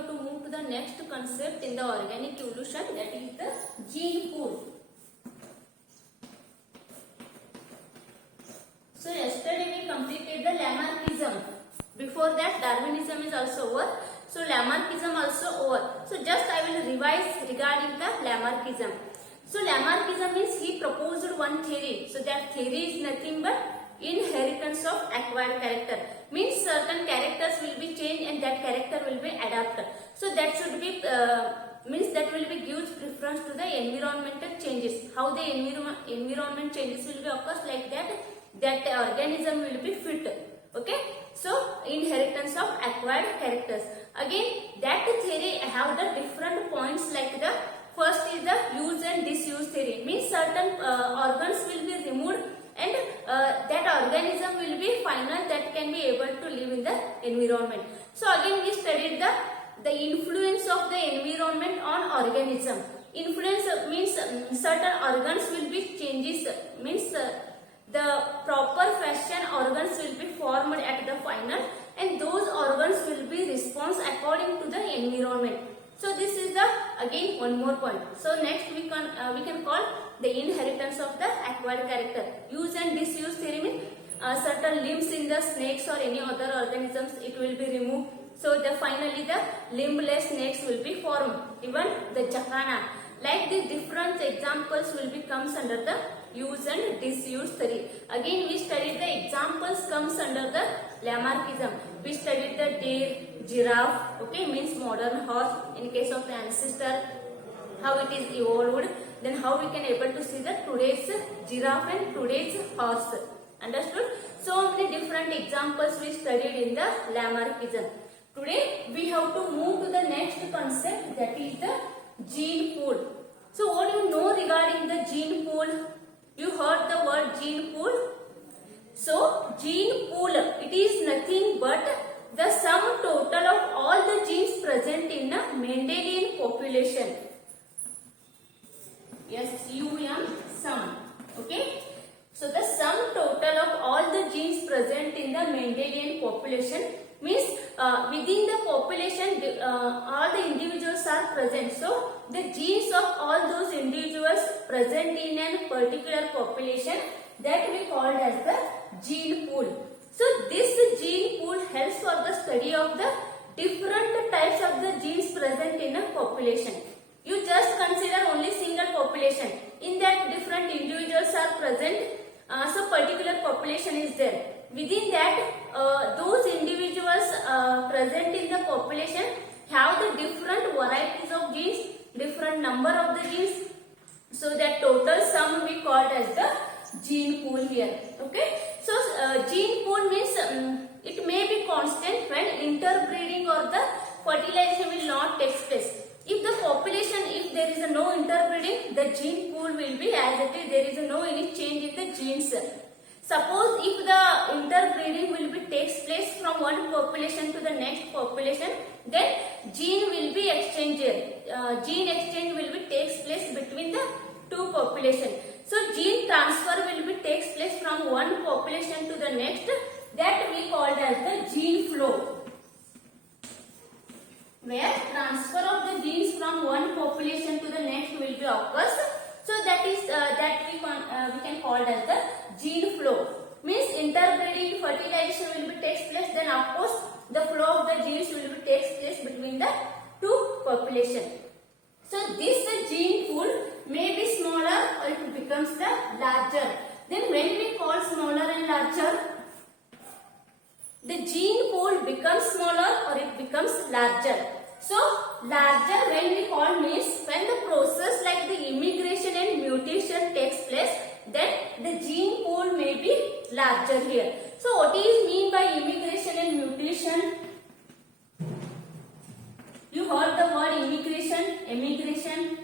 have to move to the next concept in the organic evolution, that is the gene pool. So yesterday we completed the Lamarckism. Before that Darwinism is also over. So Lamarckism also over. So just I will revise regarding the Lamarckism. So Lamarckism means he proposed one theory. So that theory is nothing but inheritance of acquired character. Means certain characters will be changed and that character will be adapted. So that should be means that will be gives preference to the environmental changes. How the environment changes will be occurs like that organism will be fit. Okay. So inheritance of acquired characters. Again that theory have the different points like the first is the use and disuse theory. Means certain organs will be removed and that organism will be final that can be able to live in the environment. So again we studied the influence of the environment on organism. Influence means certain organs will be changes, means the proper fashion organs will be formed at the final and those organs will be response according to the environment. So this is the again one more point. So next we can call the inheritance of the acquired character. Use and disuse theory means certain limbs in the snakes or any other organisms it will be removed. So finally the limbless snakes will be formed. Even the jacana. Like the different examples will be comes under the use and disuse theory. Again we studied the examples comes under the Lamarckism. We studied the deer, giraffe, okay, means modern horse in case of the ancestor, how it is evolved, then how we can able to see the today's giraffe and today's horse. Understood? So many different examples we studied in the Lamarckism. Today we have to move to the next concept, that is the gene pool. So what do you know regarding the gene pool? You heard the word gene pool. So gene pool, it is nothing but the sum total of all the genes present in a Mendelian population. SUM, sum. Okay. So the sum total of all the genes present in the Mendelian population means within the population all the individuals are present. So the genes of all those individuals present in a particular population, that we called as the gene pool. So this gene pool helps for the study of the different types of the genes present in a population. You just consider only single population. In that different individuals are present. So particular population is there. Within that those individuals present in the population have the different varieties of genes, different number of the genes. So that total sum we called as the gene pool here. Okay. So gene pool means it may be constant when interbreeding or the fertilization will not take place. If the population, if there is no interbreeding, the gene pool will be as it is. There is no any change in the genes. Suppose if the interbreeding will be takes place from one population to the next population, then gene will be exchanged. Gene exchange will be takes place between the two populations. So gene transfer will be takes place from one population to the next. That we called as the gene flow, where transfer of the genes from one population to the next will be occurs. So that is that we can call as the gene flow. Means interbreeding, fertilization will be takes place. Then of course the flow of the genes will be takes place between the two populations. So this gene pool may be smaller or it becomes the larger. Then when we call smaller and larger, the gene pool becomes smaller or it becomes larger. So larger when we call means when the process like the immigration and mutation takes place, then the gene pool may be larger here. So what is mean by immigration and mutation? You heard the word immigration, emigration.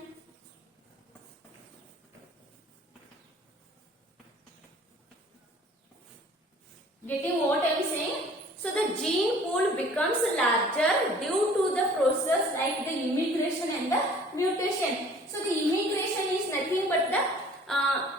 Getting what I am saying? So the gene pool becomes larger due to the process like the immigration and the mutation. So the immigration is nothing but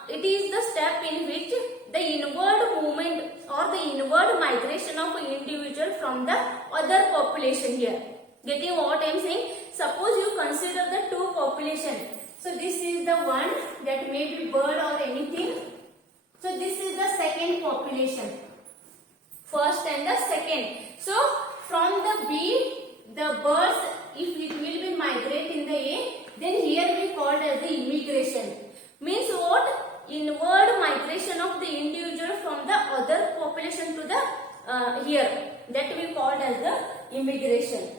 it is the step in which the inward movement or the inward migration of an individual from the other population here. Getting what I am saying? Suppose you consider the two population. So this is the one that may be bird or anything. So this is the second population. First and the second. So from the B, the birds, if it will be migrate in the A, then here we called as the immigration. Means what? Inward migration of the individual from the other population to the here. That we called as the immigration.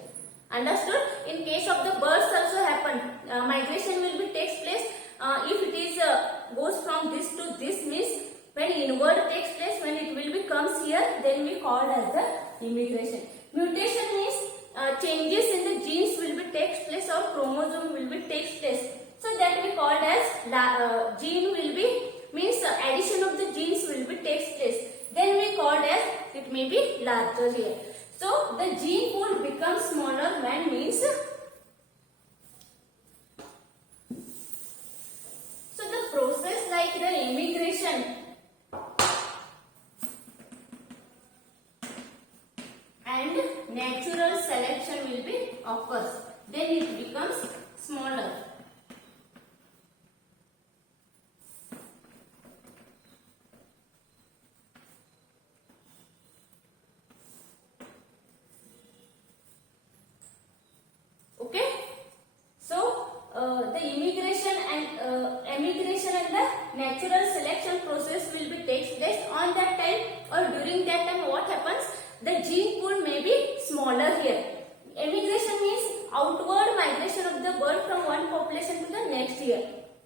Understood? In case of the birds also happen. Migration will be takes place if it is goes from this to this, means when inward takes place, when it will be comes here, then we called as the immigration. Mutation means changes in the genes will be takes place or chromosome will be takes place. So that we called as gene will be means addition of the genes will be takes place. Then we called as it may be larger here. So the gene pool becomes smaller when means. So the process like the immigration and natural selection will be occurs. Then it becomes smaller. Okay. So the immigration and emigration and the natural selection process will be takes place on that time, or during that time what happens? The gene pool may be smaller here. Emigration means outward migration of the bird from one population to the next here.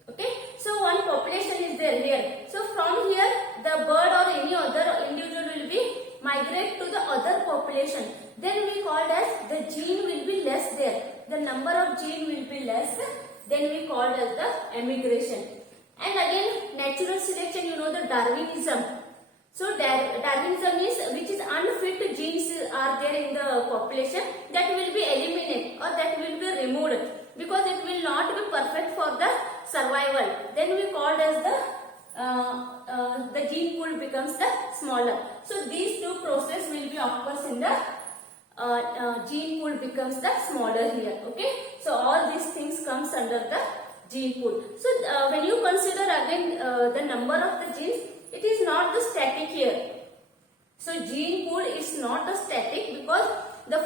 Okay. So one population is there here. So from here the bird or any other individual will be migrate to the other population. Then we called as the gene will be less there. The number of gene will be less. Then we called as the emigration. And again natural selection, you know the Darwinism. So Darwinism is which is unfit genes are there in the population, that will be eliminated or that will be removed because it will not be perfect for the survival. Then we called as the gene pool becomes the smaller. So these two process will be occurs in the gene pool becomes the smaller here. Okay. So all these things comes under the gene pool. So when you consider again the number of the genes, it is not the static here. So gene pool is not a static because the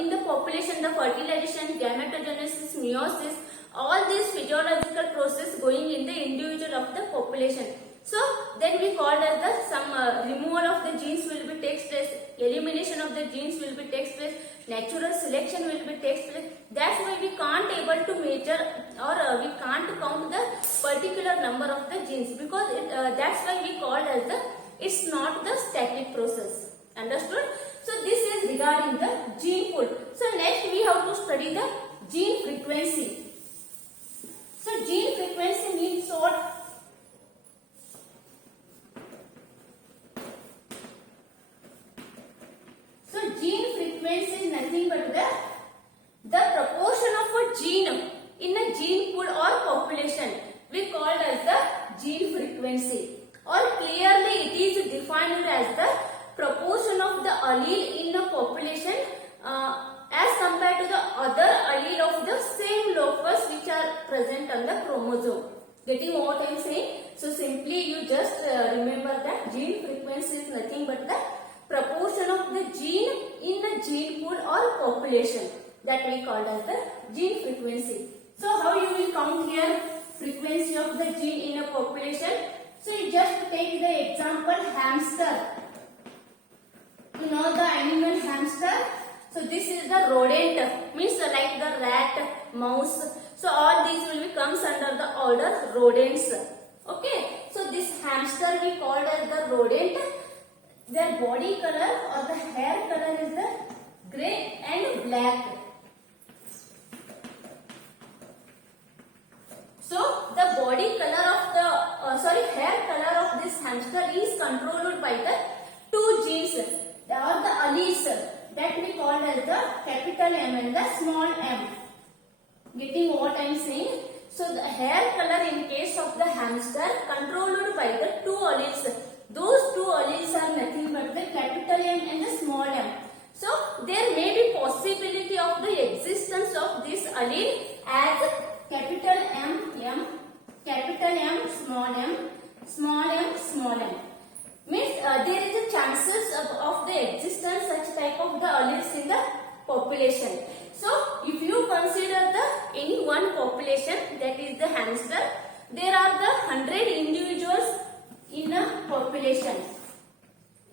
in the population the fertilization, gametogenesis, meiosis, all these physiological process going in the individual of the population. So then we called as the some removal of the genes will be takes place, elimination of the genes will be takes place, natural selection will be takes place. That's why we can't able to measure or we can't count the particular number of the genes, because that's why we called as the it's not the static process. Understood? So this is regarding the gene pool. So next we have to study the gene frequency. So gene frequency means what? So gene frequency is nothing but the proportion of a gene in a gene pool or population we called as the gene frequency, or clearly it is defined as the proportion of the allele in a population as compared to the other allele of the same locus which are present on the chromosome. Getting what I am saying? So simply you just remember that gene frequency is nothing but the proportion of the gene in a gene pool or population, that we call as the gene frequency. So how you will count here frequency of the gene in a population? So you just take the example hamster. You know the animal hamster. So this is the rodent, means like the rat, mouse. So all these will be comes under the order rodents. Okay. So this hamster we called as the rodent. Their body color or the hair color is the grey and black. So the body color of the hair color of this hamster is controlled by the two genes or the alleles that we call as the capital M and the small m. Getting what I am saying? So the hair color in case of the hamster controlled by the two alleles. Those two alleles are nothing but the capital M and the small m. So there may be possibility of the small m, small m, small m. Means there is a chances of the existence such type of the alleles in the population. So if you consider the any one population, that is the hamster, there are the 100 individuals in a population.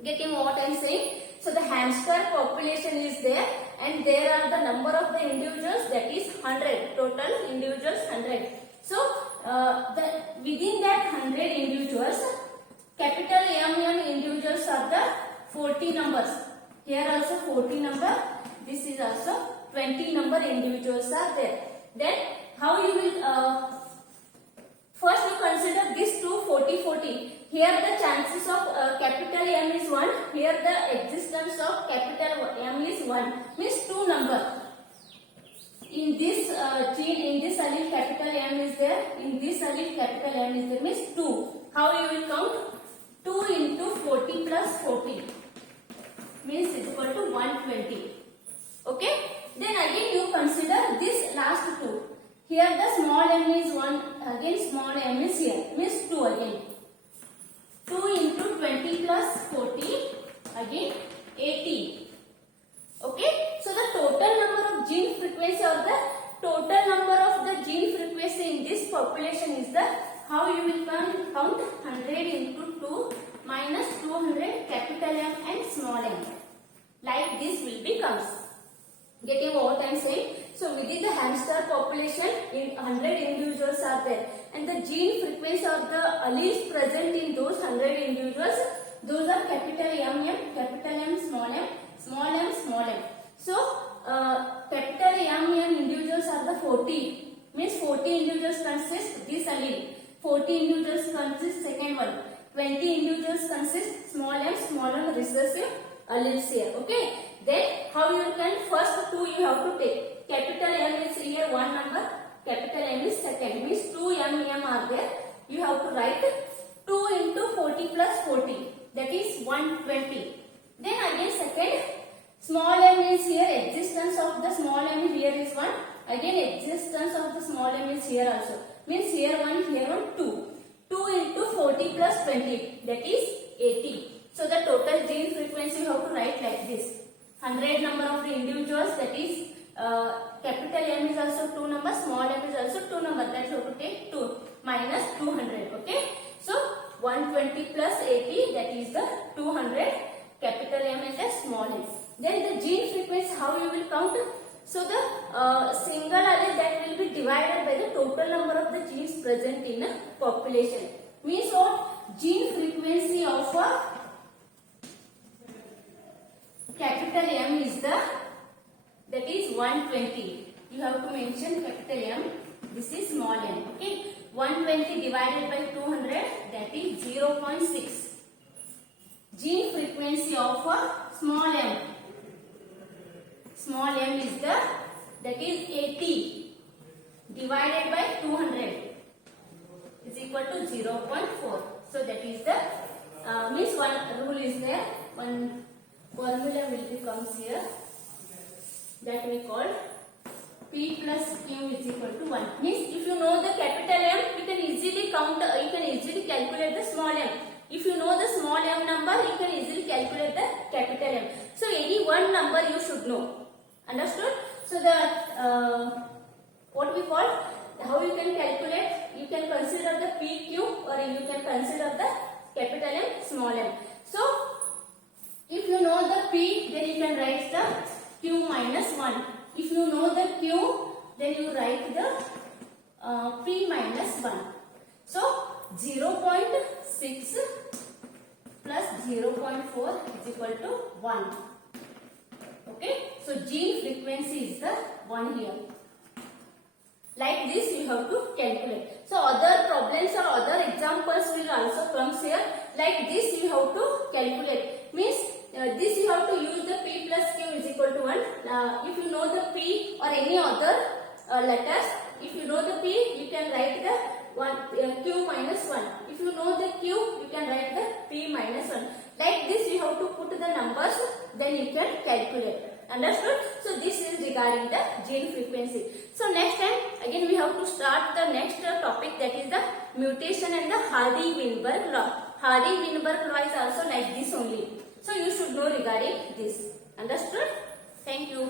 Getting what I am saying? So the hamster population is there, and there are the number of the individuals, that is 100. Total individuals 100. So within that 100 individuals, capital M individuals are the 40 numbers. Here also 40 number. This is also 20 number individuals are there. Then how you will first you consider this two 40. Here the chances of capital M is 1. Here the existence of capital M is 1. Means 2 number. In this gene, in this allele capital M is there. In this allele capital M is there. Means 2. How you will count? 2 into 40 plus 40. Means is equal to 120. Okay. Then again you consider this last 2. Here the small m is 1. Again small m is here. Means 2 again. 2 into 20 plus 40, again 80. Okay, so the total number of gene frequency or the total number of the gene frequency in this population is the, how you will count 100 into 2 minus 200 capital M and small m. Like this will becomes. Getting what I am saying? So within the hamster population, 100 individuals are there, and the gene frequency or the alleles present in those 100 individuals, those are capital M, capital M, small m, small m, small m. So capital M individuals are the 40. Means 40 individuals consist this allele. 40 individuals consist second one. 20 individuals consist small m recessive alleles here. Okay. Then how you can first 2 you have to take. Capital M is here 1 number. Capital M is second. Means 2 M are there. You have to write 2 into 40 plus 40. That is 120. Then again second, small m is here. Existence of the small m here is 1. Again existence of the small m is here also. Means here 1, here 1, 2. 2 into 40 plus 20. That is 80. So the total gene frequency you have to write like this. 100 number of the individuals, that is capital M is also 2 number, small m is also 2 number. That you have to take 2 minus 200. Okay. So 120 plus 80, that is the 200. Capital M and the small m. Then the gene frequency, how you will count? So the single allele that will be divided by the total number of the genes present in a population. Means what? Gene frequency of a capital M is the, that is 120. You have to mention capital M. This is small m. Okay. 120 divided by 200, that is 0.6. Gene frequency of a small m. Small m is the, that is 80 divided by 200 is equal to 0.4. So that is the means one rule is there. One formula will becomes here, that we call P plus Q is equal to 1. Means if you know the capital M, you can easily count, you can easily calculate the small m. If you know the small m number, you can easily calculate the capital M. So any one number you should know. Understood? So the what we call, how you can calculate, you can consider the PQ or you can consider the capital M, small m. So if you know the P, then you can write the Q minus 1. If you know the Q, then you write the P minus 1. So 0.6 plus 0.4 is equal to 1. Okay. So gene frequency is the 1 here. Like this you have to calculate. So other problems or other examples will also come here. Like this you have to calculate. Means this you have to use the P plus Q is equal to 1. If you know the P or any other letters, if you know the P, you can write the Q minus 1. If you know the Q, you can write the P minus 1. Like this you have to put the numbers, then you can calculate. Understood? So this is regarding the gene frequency. So next time again we have to start the next topic, that is the mutation and the Hardy-Weinberg law. Hardy-Weinberg law is also like this only. So you should know regarding this. Understood? Thank you.